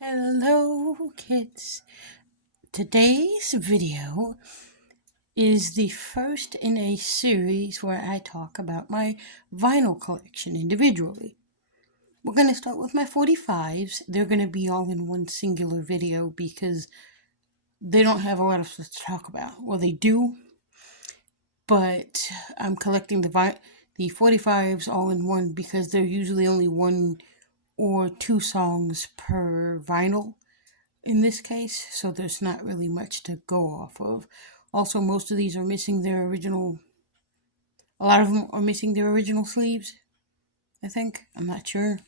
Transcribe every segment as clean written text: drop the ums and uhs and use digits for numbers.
Hello, kids. Today's video is the first in a series where I talk about my vinyl collection individually. We're going to start with my 45s. They're going to be all in one singular video because they don't have a lot of stuff to talk about. Well, they do, but I'm collecting the 45s all in one because they're usually only one or two songs per vinyl in this case, so there's not really much to go off of. Also, most of these are missing their original, a lot of them are missing their original sleeves, I think. I'm not sure.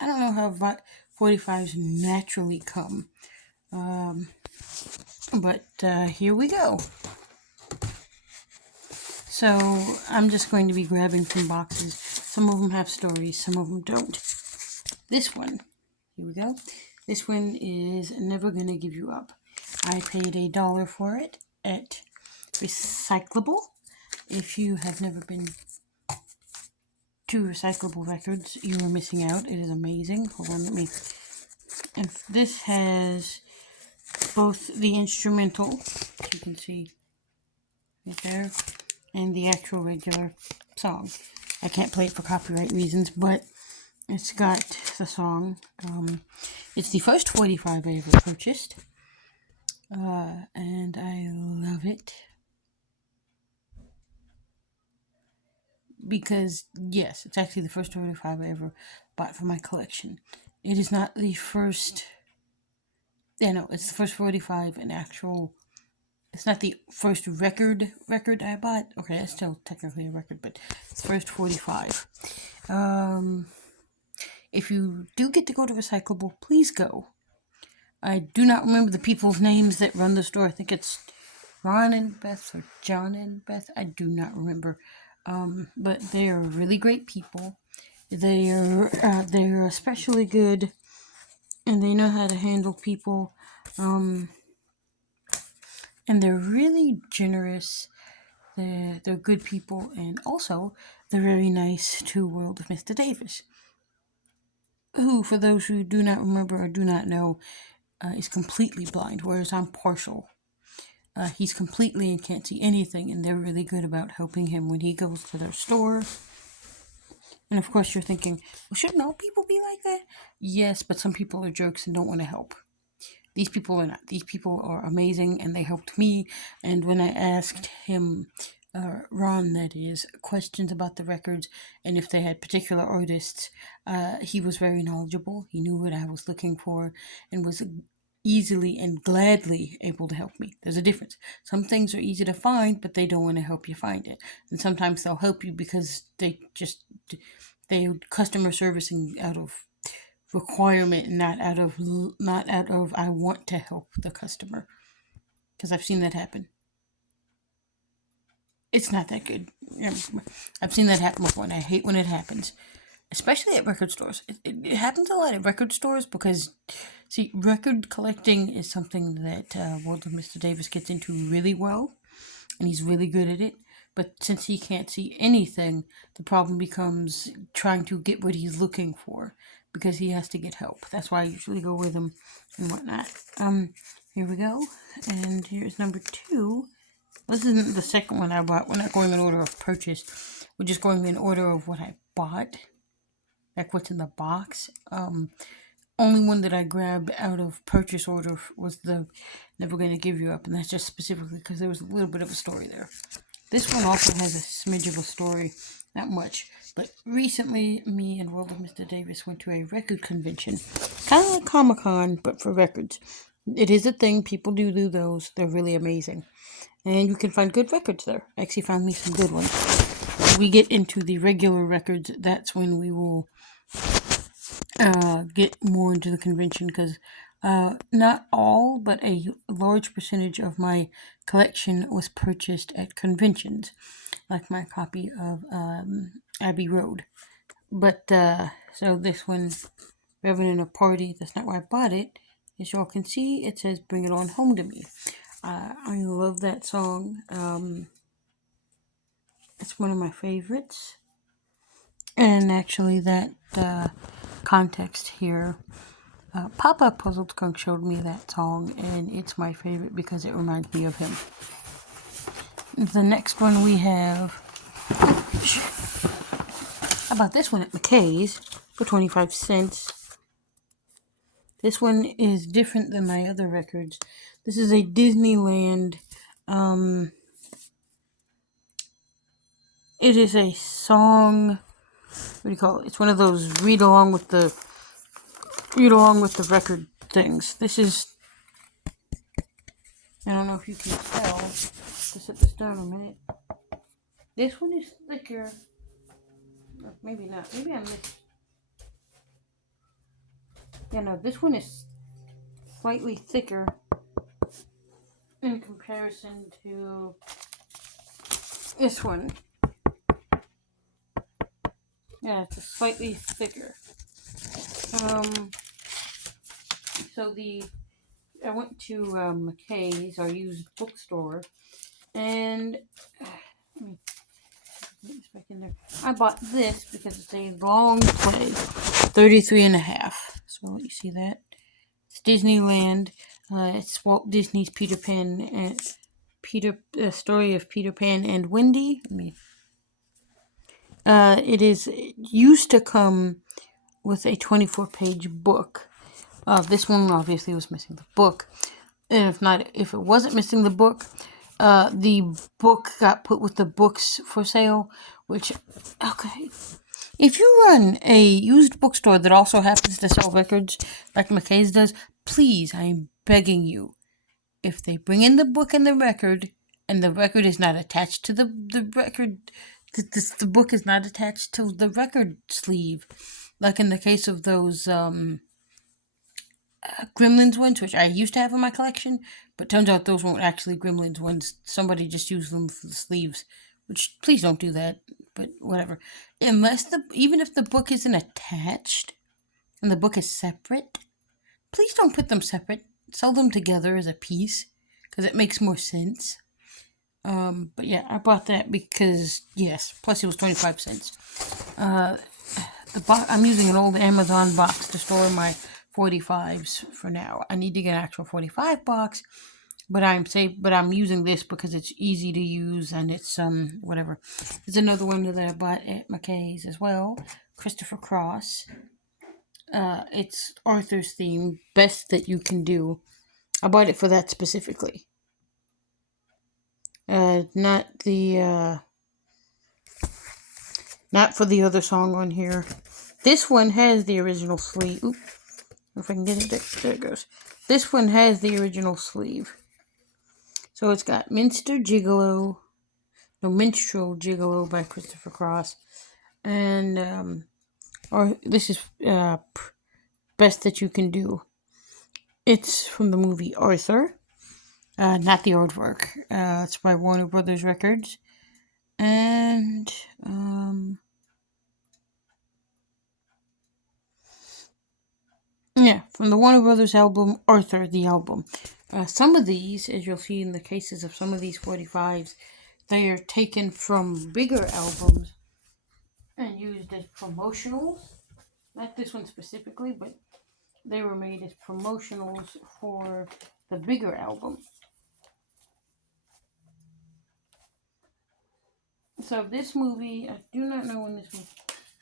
I don't know how 45s naturally come. Um, but here we go. So I'm just going to be grabbing from boxes. Some of them have stories, some of them don't. This one, here we go. This one is Never Gonna Give You Up. I paid $1 for it at Recyclable. If you have never been to Recyclable Records, you are missing out. It is amazing. Hold on, let me. And this has both the instrumental, you can see right there, and the actual regular song. I can't play it for copyright reasons, but it's got the song. It's the first 45 I ever purchased, and I love it. Because, yes, it's actually the first 45 I ever bought for my collection. It is not the first. Yeah, no, it's the first 45 in actual. It's not the first record I bought. Okay, that's still technically a record, but it's the first 45. If you do get to go to Recyclable, please go. I do not remember the people's names that run the store. I think it's Ron and Beth or John and Beth. I do not remember. But they are really great people. They're especially good, and they know how to handle people. And they're really generous. They're good people, and also they're very nice to World of Mr. Davis, who, for those who do not remember or do not know, is completely blind, whereas I'm partial. He's completely and can't see anything, and they're really good about helping him when he goes to their store. And of course, you're thinking, well, shouldn't all people be like that? Yes, but some people are jerks and don't want to help. These people are not. These people are amazing, and they helped me. And when I asked him, Ron, that is, questions about the records and if they had particular artists, he was very knowledgeable. He knew what I was looking for and was easily and gladly able to help me. There's a difference. Some things are easy to find, but they don't want to help you find it. And sometimes they'll help you because they customer servicing out of requirement, not out of I want to help the customer, because I've seen that happen. It's not that good. I've seen that happen before, and I hate when it happens, especially at record stores. It happens a lot at record stores because, see, record collecting is something that World of Mr. Davis gets into really well, and he's really good at it. But since he can't see anything, the problem becomes trying to get what he's looking for because he has to get help. That's why I usually go with him and whatnot. Here we go. And here's number 2. This isn't the second one I bought. We're not going in order of purchase. We're just going in order of what I bought. Like what's in the box. Only one that I grabbed out of purchase order was the Never Gonna Give You Up, and that's just specifically because there was a little bit of a story there. This one also has a smidge of a story, not much, but recently me and World of Mr. Davis went to a record convention, kind of like Comic-Con, but for records. It is a thing, people do those, they're really amazing. And you can find good records there. I actually found me some good ones. When we get into the regular records, that's when we will get more into the convention because not all, but a large percentage of my collection was purchased at conventions, like my copy of Abbey Road. But so this one, Reverend in a Party, that's not where I bought it. As y'all can see, it says Bring It On Home to Me. I love that song. It's one of my favorites. And actually, that context here Papa Puzzled Skunk showed me that song, and it's my favorite because it reminds me of him. The next one we have... How about this one at McKay's for 25 cents? This one is different than my other records. This is a Disneyland. It is a song. What do you call it? It's one of those read along with the record things. This is. I don't know if you can tell. Just set this down a minute. This one is thicker. Or maybe not. Maybe I missed. Yeah, no. This one is slightly thicker in comparison to this one. Yeah, it's slightly thicker. So I went to McKay's, our used bookstore, and let me put this back in there. I bought this because it's a long play, 33.5. So you see that? It's Disneyland. It's Walt Disney's Peter Pan and story of Peter Pan and Wendy. It used to come with a 24-page book. This one obviously was missing the book. And if it wasn't missing the book got put with the books for sale, which, okay. If you run a used bookstore that also happens to sell records, like McKay's does, please, I'm begging you, if they bring in the book and the record is not attached to the record, the book is not attached to the record sleeve, like in the case of those Gremlins ones, which I used to have in my collection, but turns out those weren't actually Gremlins ones. Somebody just used them for the sleeves, which, please don't do that, but whatever. Even if the book isn't attached and the book is separate, please don't put them separate. Sell them together as a piece, because it makes more sense. But yeah, I bought that because, yes, plus it was 25 cents. I'm using an old Amazon box to store my 45s for now. I need to get an actual 45 box, but I'm using this because it's easy to use and it's whatever. There's another one that I bought at McKay's as well, Christopher Cross. It's Arthur's theme, Best That You Can Do. I bought it for that specifically. Not for the other song on here. This one has the original sleeve. Oop. If I can get it, there it goes. This one has the original sleeve. So it's got Minstrel Gigolo by Christopher Cross. And, this is Best That You Can Do. It's from the movie Arthur. Not the artwork. It's by Warner Brothers Records. And, yeah, from the Warner Brothers album, Arthur, the album. Some of these, as you'll see in the cases of some of these 45s, they are taken from bigger albums and used as promotionals. Not this one specifically, but they were made as promotionals for the bigger album. So this movie, I do not know when this was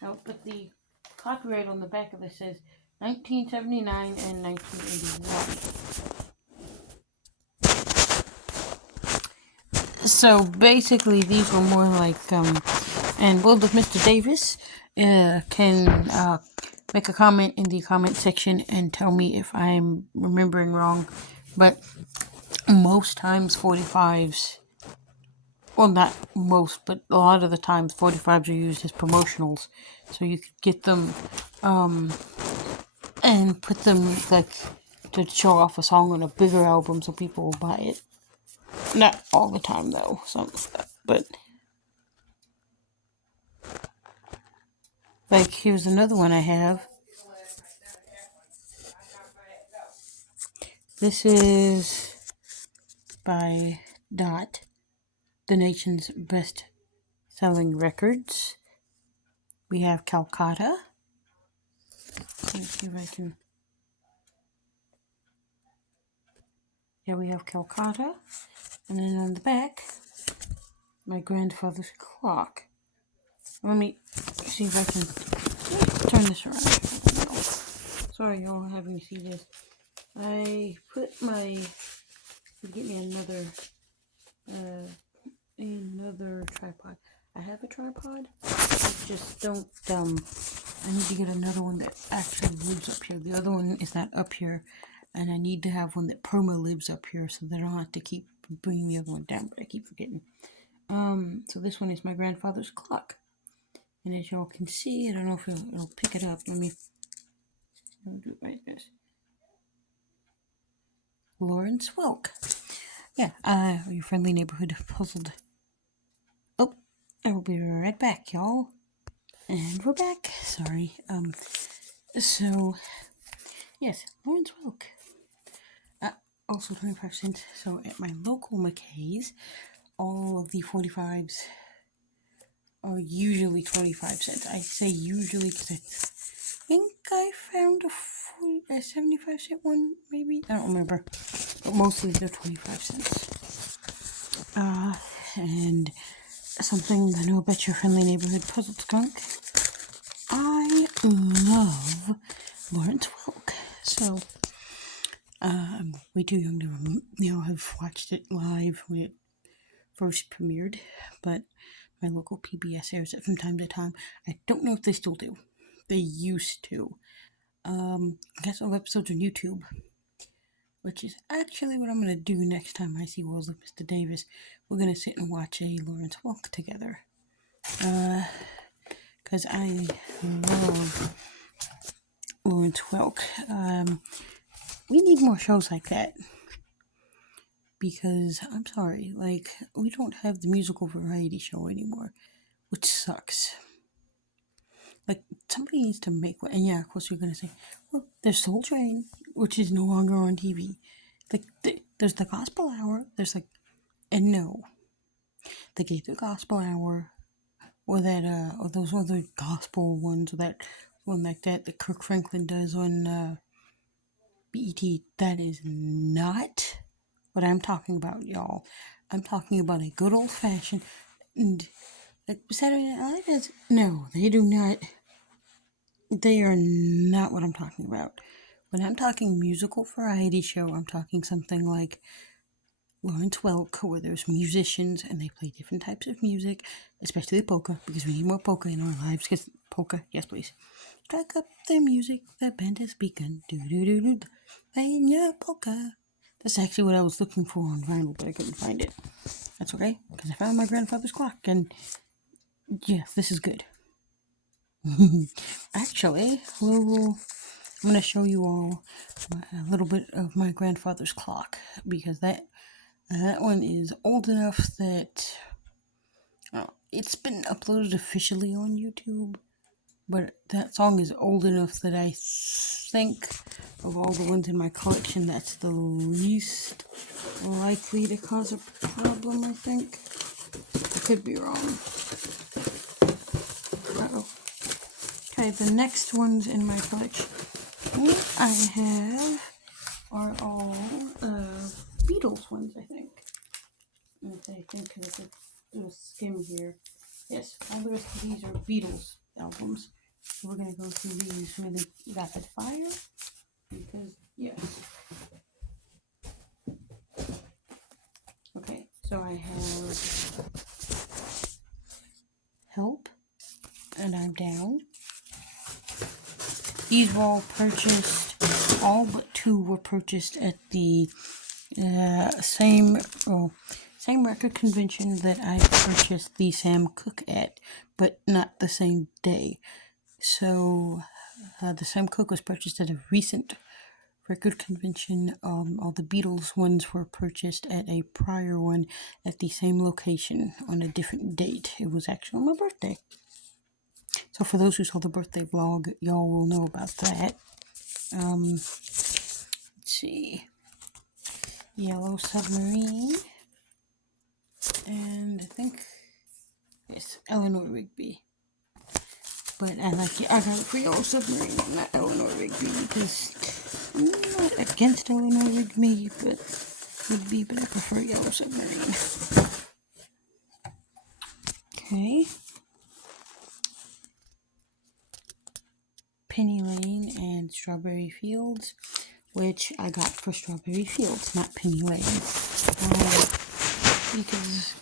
out, but the copyright on the back of it says 1979 and 1981. So basically, these were more like, and World of Mr. Davis can make a comment in the comment section and tell me if I'm remembering wrong. But most times 45s, well, not most, but a lot of the times 45s are used as promotionals. So you could get them and put them like to show off a song on a bigger album so people will buy it. Not all the time though, some stuff, but like here's another one I have. This is by Dot, the nation's best selling records. We have Calcutta. Let me see if I can Here we have Calcutta, and then on the back, my grandfather's clock. Let me see if I can turn this around. Sorry, y'all having me see this. I put my, get me another tripod. I have a tripod, I just don't, I need to get another one that actually lives up here. The other one is not up here, and I need to have one that perma lives up here so that I don't have to keep bringing the other one down, but I keep forgetting. So this one is my grandfather's clock. And as y'all can see, I don't know if it'll pick it up. Let me do it like this. Lawrence Welk. Yeah, your friendly neighborhood puzzled. Oh, I will be right back, y'all. And we're back. Sorry. So, yes, Lawrence Welk. Also 25 cents. So at my local McKay's, all of the 45s are usually 25 cents. I say usually because I think I found a 75 cent one, maybe? I don't remember. But mostly they're 25 cents. And something I know about your friendly neighborhood puzzle skunk. I love Lawrence Welk. So, I'm way too young to have watched it live when it first premiered, but my local PBS airs it from time to time. I don't know if they still do. They used to. I guess all episodes on YouTube, which is actually what I'm going to do next time I see Worlds of Mr. Davis. We're going to sit and watch a Lawrence Welk together. Because I love Lawrence Welk. We need more shows like that. Because, I'm sorry, like, we don't have the musical variety show anymore, which sucks. Like, somebody needs to make one. And yeah, of course you're going to say, well, there's Soul Train, which is no longer on TV. Like, there's the Gospel Hour. There's like, and no. They gave the Gospel Hour, or that, or those other gospel ones, or that one like that Kirk Franklin does on, BET. That is not what I'm talking about, y'all. I'm talking about a good old-fashioned, and like Saturday Night Live. No, they do not. They are not what I'm talking about. When I'm talking musical variety show, I'm talking something like Lawrence Welk, where there's musicians and they play different types of music, especially polka, because we need more polka in our lives. Because polka, yes please. Strike up the music, the band has begun. Do-do-do-do, playing your polka. That's actually what I was looking for on vinyl, but I couldn't find it. That's okay, because I found my grandfather's clock, and yes, this is good. Actually, I'm going to show you all a little bit of my grandfather's clock, because that one is old enough that it's been uploaded officially on YouTube, but that song is old enough that I think of all the ones in my collection, that's the least likely to cause a problem, I think. I could be wrong. Uh-oh. Okay, the next ones in my collection I have are all Beatles ones, I think. Okay, I think there's a skim here. Yes, all the rest of these are Beatles albums. So we're going to go through these really rapid fire. Because, yes. Okay, so I have Help, and I'm Down. These were all purchased, all but two were purchased at the same record convention that I purchased the Sam Cooke at, but not the same day. So the Sam Cooke was purchased at a recent record convention. All the Beatles ones were purchased at a prior one at the same location on a different date. It was actually on my birthday. So for those who saw the birthday vlog, y'all will know about that. Let's see. Yellow Submarine. And I think, yes, Eleanor Rigby. But I got it for Yellow Submarine, not Eleanor Rigby, because I'm not against Eleanor Rigby, but would be, but I prefer Yellow Submarine. Okay. Penny Lane and Strawberry Fields, which I got for Strawberry Fields, not Penny Lane. Because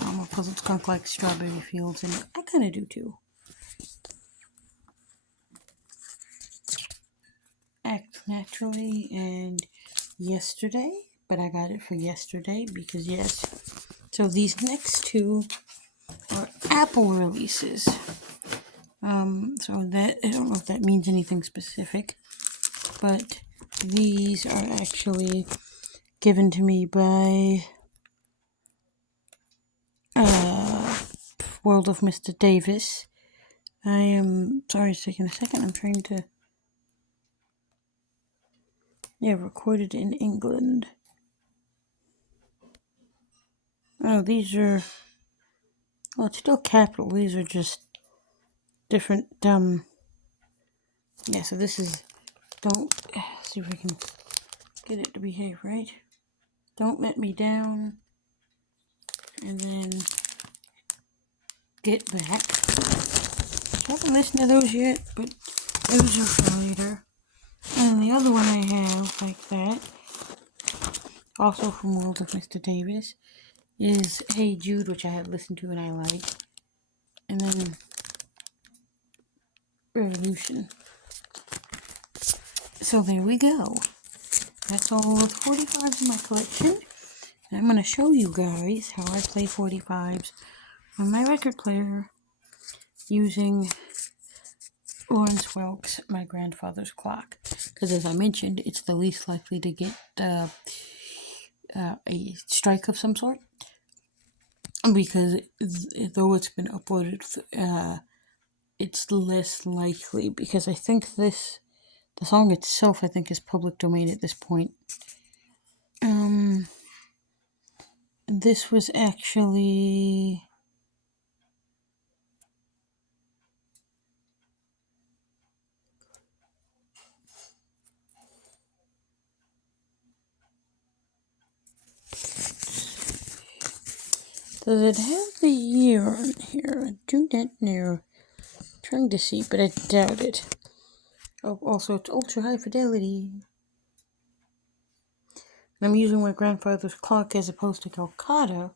I'm a Puzzle Skunk like Strawberry Fields, and I kind of do too. Act Naturally and Yesterday, but I got it for Yesterday because yes. So these next two are Apple releases. So that, I don't know if that means anything specific, but these are actually given to me by World of Mr. Davis. I am sorry, it's taking a second. I'm trying to. Yeah, recorded in England. Oh, these are. Well, it's still capital. These are just different. Yeah, so this is. Don't. See if I can get it to behave right. Don't Let Me Down. And then. Get Back. I haven't listened to those yet, but those are for later. And the other one I have, like that, also from World of Mr. Davis, is Hey Jude, which I have listened to and I like. And then Revolution. So there we go. That's all the 45s in my collection. And I'm going to show you guys how I play 45s on my record player using Lawrence Welk's My Grandfather's Clock. Because as I mentioned, it's the least likely to get a strike of some sort. Because though it's been uploaded, it's less likely. Because I think the song itself, I think, is public domain at this point. This was actually... Does it have the year on here? I do not know. I'm trying to see, but I doubt it. Oh, also, it's ultra high fidelity. And I'm using my grandfather's clock as opposed to Calcutta.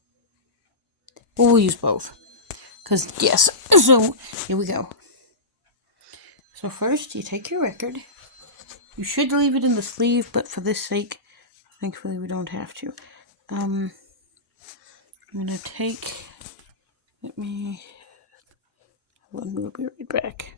Well, we'll use both. Because, yes. So, here we go. So first, you take your record. You should leave it in the sleeve, but for this sake, thankfully we don't have to. I'm gonna take... We'll be right back.